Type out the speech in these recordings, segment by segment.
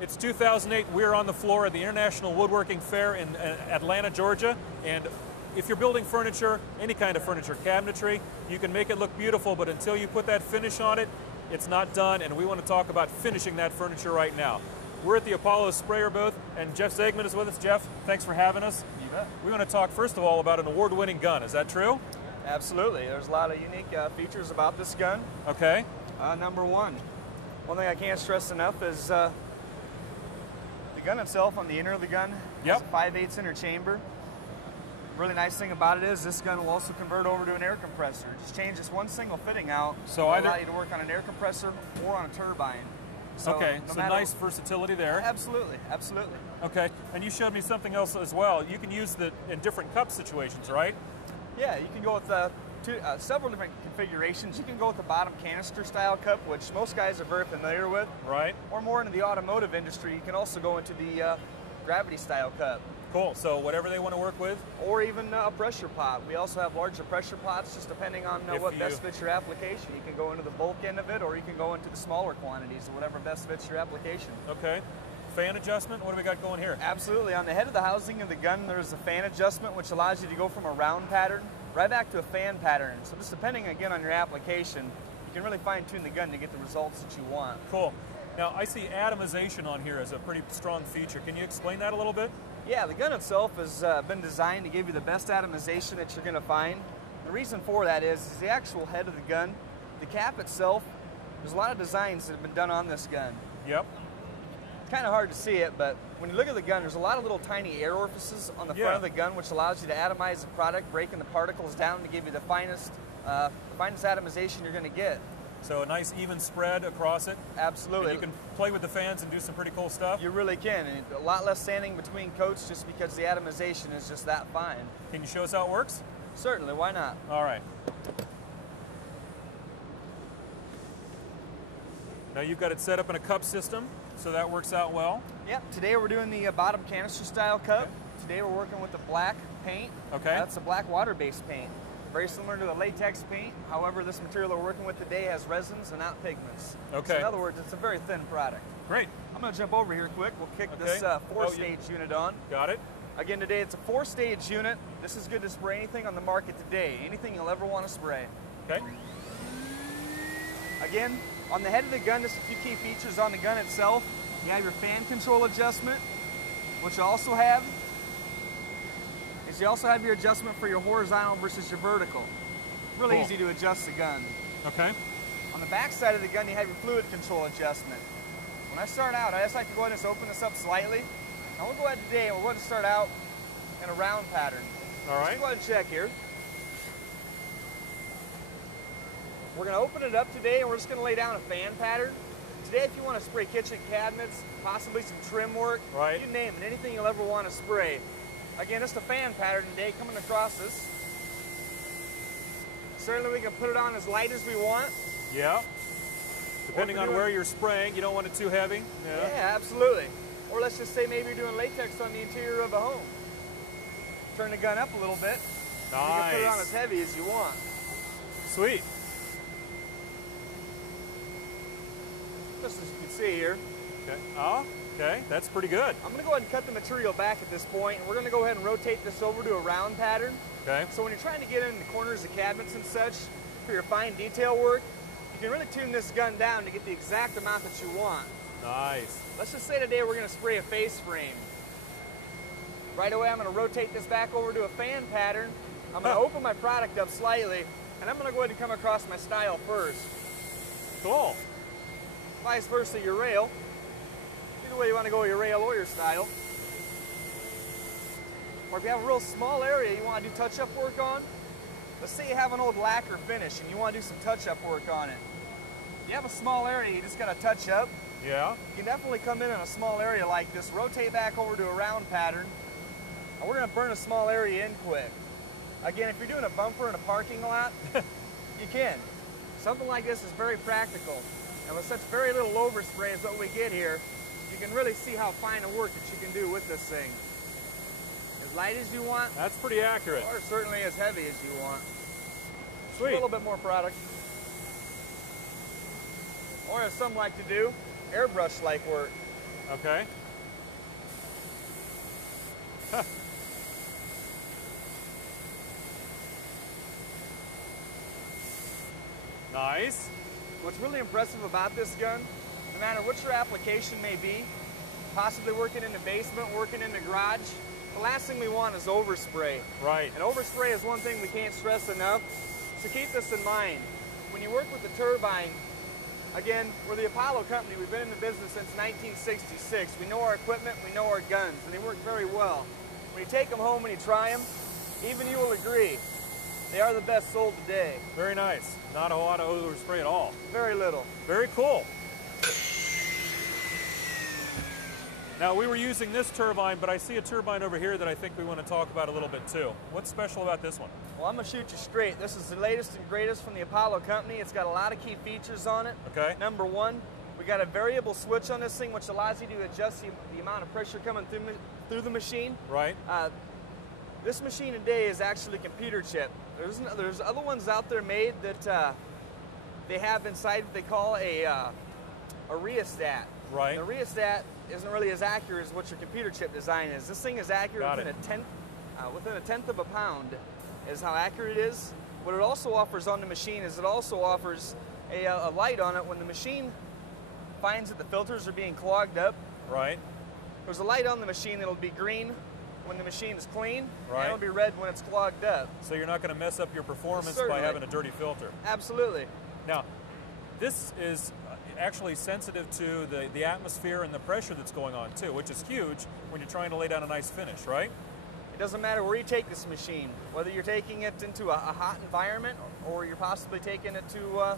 It's 2008. We're on the floor at the International Woodworking Fair in Atlanta, Georgia. And if you're building furniture, any kind of furniture, cabinetry, you can make it look beautiful, but until you put that finish on it, it's not done. And we want to talk about finishing that furniture right now. We're at the Apollo Sprayer booth, and Jeff Ziegman is with us. Jeff, thanks for having us. You bet. We want to talk, first of all, about an award-winning gun. Is that true? Absolutely. There's a lot of unique features about this gun. Okay. Number one thing I can't stress enough is the gun itself. On the inner of the gun, yep, has a 5/8 inner chamber. Really nice thing about it is this gun will also convert over to an air compressor. Just change this one single fitting out. So it'll either allow you to work on an air compressor or on a turbine. So okay, no so nice versatility there. Absolutely, absolutely. Okay, and you showed me something else as well. You can use it in different cup situations, right? Yeah, you can go with several different configurations. You can go with the bottom canister style cup, which most guys are very familiar with. Right. Or more into the automotive industry, you can also go into the gravity style cup. Cool, so whatever they want to work with? Or even a pressure pot. We also have larger pressure pots, just depending on what best fits your application. You can go into the bulk end of it, or you can go into the smaller quantities, or whatever best fits your application. Okay. Fan adjustment, what do we got going here? Absolutely. On the head of the housing of the gun, there's a fan adjustment, which allows you to go from a round pattern right back to a fan pattern. So just depending, again, on your application, you can really fine-tune the gun to get the results that you want. Cool. Now, I see atomization on here as a pretty strong feature. Can you explain that a little bit? Yeah, the gun itself has been designed to give you the best atomization that you're going to find. The reason for that is the actual head of the gun, the cap itself. There's a lot of designs that have been done on this gun. Yep. Kind of hard to see it, but when you look at the gun, there's a lot of little tiny air orifices on the front of the gun, which allows you to atomize the product, breaking the particles down to give you the finest atomization you're going to get. So a nice even spread across it. Absolutely. And you can play with the fans and do some pretty cool stuff. You really can, and a lot less sanding between coats just because the atomization is just that fine. Can you show us how it works? Certainly, why not? All right. Now you've got it set up in a cup system, so that works out well. Yep, today we're doing the bottom canister style cup. Okay. Today we're working with the black paint. Okay. That's a black water-based paint. Very similar to the latex paint. However, this material we're working with today has resins and not pigments. Okay. So in other words, it's a very thin product. Great. I'm going to jump over here quick. We'll kick this four-stage unit on. Got it. Again, today it's a four-stage unit. This is good to spray anything on the market today. Anything you'll ever want to spray. Okay. Again, on the head of the gun, just a few key features on the gun itself. You have your fan control adjustment, which you also have. You also have your adjustment for your horizontal versus your vertical. Really easy to adjust the gun. Okay. On the back side of the gun, you have your fluid control adjustment. When I start out, I just like to go ahead and just open this up slightly. Now we'll go ahead today and we're going to start out in a round pattern. All right. Let's go ahead and check here. We're going to open it up today and we're just going to lay down a fan pattern. Today, if you want to spray kitchen cabinets, possibly some trim work, right, you name it, anything you'll ever want to spray. Again, it's a fan pattern today coming across this. Certainly we can put it on as light as we want. Yeah. Depending on where you're spraying, you don't want it too heavy. Yeah, absolutely. Or let's just say maybe you're doing latex on the interior of a home. Turn the gun up a little bit. Nice. You can put it on as heavy as you want. Sweet. Just as you can see here. Okay. Oh. Okay, that's pretty good. I'm going to go ahead and cut the material back at this point, and we're going to go ahead and rotate this over to a round pattern. Okay. So when you're trying to get in the corners of cabinets and such, for your fine detail work, you can really tune this gun down to get the exact amount that you want. Nice. Let's just say today we're going to spray a face frame. Right away, I'm going to rotate this back over to a fan pattern. I'm going to open my product up slightly, and I'm going to go ahead and come across my style first. Cool. Vice versa, your rail. Either way you want to go with your rail or your style. Or if you have a real small area you want to do touch-up work on, let's say you have an old lacquer finish and you want to do some touch-up work on it. You have a small area you just got to touch up. Yeah. You can definitely come in a small area like this, rotate back over to a round pattern, and we're going to burn a small area in quick. Again, if you're doing a bumper in a parking lot, you can. Something like this is very practical. And with such very little overspray as what we get here, you can really see how fine a work that you can do with this thing. As light as you want. That's pretty accurate. Or certainly as heavy as you want. Sweet. A little bit more product. Or as some like to do, airbrush-like work. Okay. Huh. Nice. What's really impressive about this gun, no matter what your application may be, possibly working in the basement, working in the garage, the last thing we want is overspray. Right. And overspray is one thing we can't stress enough. So keep this in mind. When you work with the turbine, again, we're the Apollo company. We've been in the business since 1966. We know our equipment, we know our guns, and they work very well. When you take them home and you try them, even you will agree, they are the best sold today. Very nice. Not a lot of overspray at all. Very little. Very cool. Now, we were using this turbine, but I see a turbine over here that I think we want to talk about a little bit too. What's special about this one? Well, I'm going to shoot you straight. This is the latest and greatest from the Apollo company. It's got a lot of key features on it. Okay. Number one, we got a variable switch on this thing, which allows you to adjust the amount of pressure coming through the machine. Right. This machine today is actually computer chip. There's other ones out there made that they have inside what they call a rheostat. Right. The rheostat isn't really as accurate as what your computer chip design is. This thing is accurate within a tenth of a pound is how accurate it is. What it also offers on the machine is it also offers a light on it when the machine finds that the filters are being clogged up. Right. There's a light on the machine that'll be green when the machine is clean, right, and it'll be red when it's clogged up. So you're not going to mess up your performance Certainly. by having a dirty filter. Absolutely. Now, this is actually sensitive to the atmosphere and the pressure that's going on too, which is huge when you're trying to lay down a nice finish, right? It doesn't matter where you take this machine, whether you're taking it into a hot environment or you're possibly taking it to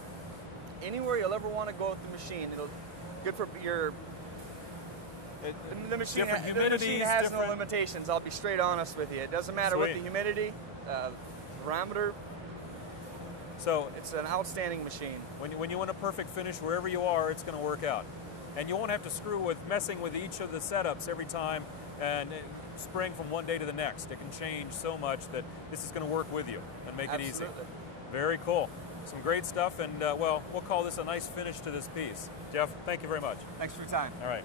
anywhere you'll ever want to go with the machine. It'll good for your the machine has no limitations. I'll be straight honest with you. It doesn't matter what the humidity, barometer. So it's an outstanding machine. When you want a perfect finish wherever you are, it's going to work out. And you won't have to screw with messing with each of the setups every time and spring from one day to the next. It can change so much that this is going to work with you and make it easy. Very cool. Some great stuff, and well, we'll call this a nice finish to this piece. Jeff, thank you very much. Thanks for your time. All right.